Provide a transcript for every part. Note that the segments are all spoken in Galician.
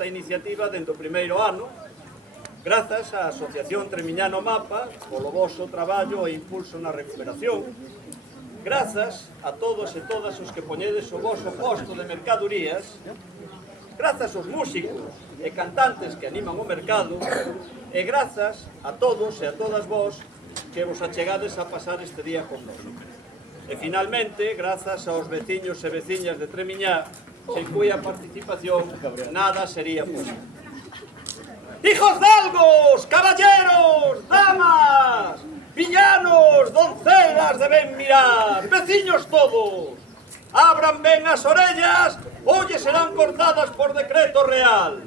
esta iniciativa dentro do primeiro ano, grazas á Asociación Tremiñano Mapa, polo voso traballo e impulso na recuperación, grazas a todos e todas os que poñedes o voso posto de mercadorías, grazas aos músicos e cantantes que animan o mercado, e grazas a todos e a todas vós que vos achegades a pasar este día con nós. E finalmente, grazas aos veciños e veciñas de Tremiñá, sen cuya participación nada sería posible. Hijos de algos, caballeros, damas, villanos, doncelas de ben mirar, veciños todos, abran ben as orellas, ou lle serán cortadas por decreto real.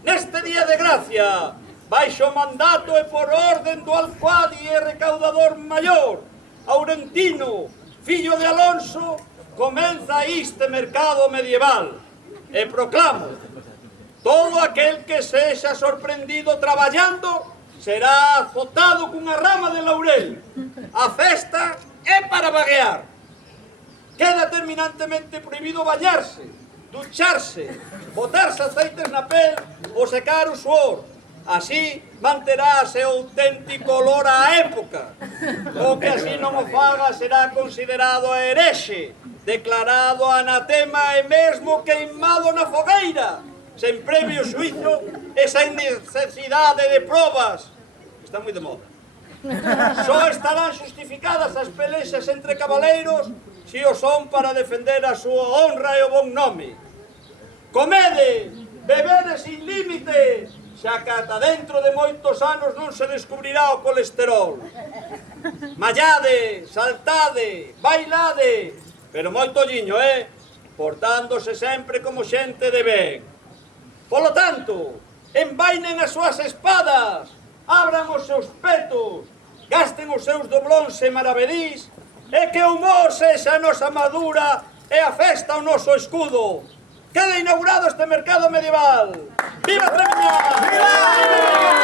Neste día de gracia, baixo mandato e por orden do alcuadi e recaudador maior, Aurentino, fillo de Alonso, comeza este mercado medieval e proclamo: todo aquel que sexa sorprendido traballando será azotado cunha rama de laurel. A festa é para vaguear. Queda terminantemente prohibido bañarse, ducharse, botarse aceites na pel ou secar o suor. Así manterase o auténtico olor á época. O que así non o faga será considerado herexe, declarado anatema e mesmo queimado na fogueira, sen previo xuizo e sen necesidade de probas. Está moi de moda. Só estarán justificadas as pelexas entre cabaleiros se o son para defender a súa honra e o bon nome. Comede, bebede sin límite, xa que ata dentro de moitos anos non se descubrirá o colesterol. Mallade, saltade, bailade, pero moito olliño, portándose sempre como xente de ben. Polo tanto, envainen as súas espadas, abran os seus petos, gasten os seus doblóns e maravedís, e que o humor sexa a nosa madura e a festa o noso escudo. Queda inaugurado este mercado medieval. ¡Viva Tremiñá! ¡Viva!